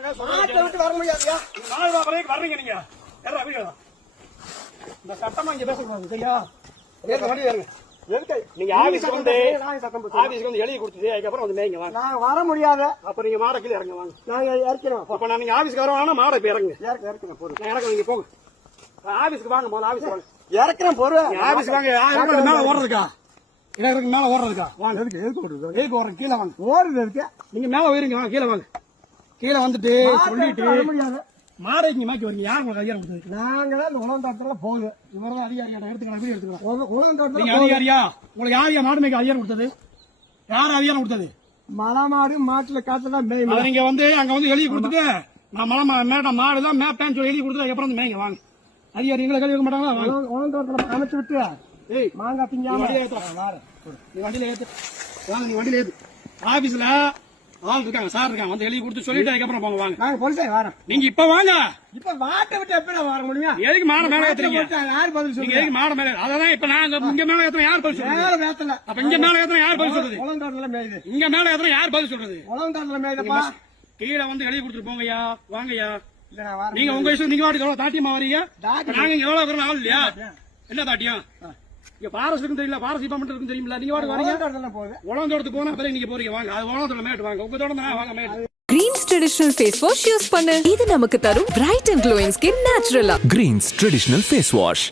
மாட்டை விட்டு வர முடியாதுயா. 4 வரைக்கும் வர்றீங்க நீங்க. ஏறா வீடியோ. இந்த சட்டமா இங்க பேசக்கூடாது சரியா? ஏறு வண்டி ஏறுங்க. எதுக்கு? நீங்க ஆபீஸ்க்கு வந்து சத்தம் போட்டு ஆபீஸ்க்கு வந்து எழுதி கொடுத்துட்டு அதுக்கப்புறம் வந்து மேய்ங்க வாங்க. நான் வர முடியாத. அப்ப நீங்க மாட கீழே இறங்க வாங்க. நாங்க இறக்கிறோம். அப்ப நான் நீங்க ஆபீஸ்க்கு வரவானா மாட இப்ப இறங்குங்க. இறக்கிறேன் பொறு. நான் இறங்க நீங்க போங்க. ஆபீஸ்க்கு வாங்க முதல்ல ஆபீஸ்க்கு வாங்க. இறக்கிறேன் பொறு. ஆபீஸ்க்கு வாங்க. யாருக்கு மேல ஓடுறதுக்கா? எனக்கு மேல ஓடுறதுக்கா? வாங்க. எதுக்கு எதுக்கு ஓடுறது? எதுக்கு ஓடுற கீழே வாங்க. ஓடுறது இருக்கு. நீங்க மேல உயருங்க வாங்க கீழே வாங்க. கீழே வந்துட்டு சொல்லிட்டு வர முடியாது. மாடைக்கு மாக்கி வரீங்க. யார் உங்களுக்கு அதிகாரம் கொடுத்தது? நாங்க தான் இந்த உலகத்தாத்துல போகுது. இவரதான் அதிகாரியா? எடுத்துக்கலாம் வீடியோ எடுத்துக்கலாம். உலகத்தாத்துல நீங்க அதிகாரியா? உங்களுக்கு யார் மாடு மேய்க்க அதிகாரம் கொடுத்தது? யார் அதிகாரம் கொடுத்தது? மலை மாடு மாட்டுல காட்டுதான் மேயும். அதை நீங்க வந்து அங்க வந்து எழுதி கொடுத்துட்டு நான் மலை மேட்ட மாடுதான் மேப்பேன்னு சொல்லி எழுதி கொடுத்துட்டு அதுக்கப்புறம் வந்து மேய்ங்க வாங்க. அதிகாரி எங்களை கழுவி வைக்க மாட்டாங்களா? வாங்க. உலகத்தாத்துல அமைச்சு விட்டு ஏய் மாங்காய் நீ திங்காம வண்டியில ஏத்து. நீ வண்டியில ஏத்து. வாங்க நீ வண்டியில ஏத்து. ஆபீஸ்ல ஆள் இருக்காங்க சார் இருக்காங்க வந்து எழுதி கொடுத்து சொல்லிட்டு அதுக்கப்புறம் போங்க வாங்க. நாங்க போலீஸே வரோம். நீங்க இப்ப வாங்க. இப்ப வாட்டை விட்டு எப்படி வர முடியும்? எதுக்கு மாட மேல ஏத்துறீங்க? யாரு பதில் நீங்க சொல்லுங்க? எதுக்கு மாட மேல? அதான் இப்ப நான் இங்க மேல ஏத்துறேன் யார் பதில் சொல்றது? வேற வேத்தல. அப்ப இங்க மேல ஏத்துறேன் யார் பதில் சொல்றது? உலகத்தாத்துல மேயுது. இங்க மேல ஏத்துறேன் யார் பதில் சொல்றது? உலகத்தாத்துல மேயுதப்பா. கீழே வந்து எழுதி கொடுத்துட்டு போங்கய்யா வாங்கய்யா. இல்ல நான் வரேன். நீங்க உங்க இஷ்டம். நீங்க வாட்டி எவ்வளவு தாட்டியமா வரீங்க? தாட்டி. நாங்க இங்க எவ்வளவு இருக்கிறோம் ஆள் இல்லையா? என்ன தாட்டியம்? இங்க ஃபாரஸ்ட் இருக்குன்னு தெரியல, ஃபாரஸ்ட் டிபார்ட்மெண்ட் இருக்குன்னு தெரியுமில்ல? நீங்க வாட்டு வரீங்க. உலகத்தாத்துல போகுது. உலகத்தோடத்துக்கு போனா பிறகு நீங்க போறீங்க வாங்க. அது உலகத்தோட மேட் வாங்க. உங்க தோட வாங்க மேட். Greens Traditional Face Wash use பண்ணு. இது நமக்கு தரும் bright and glowing skin naturally. Greens Traditional Face Wash.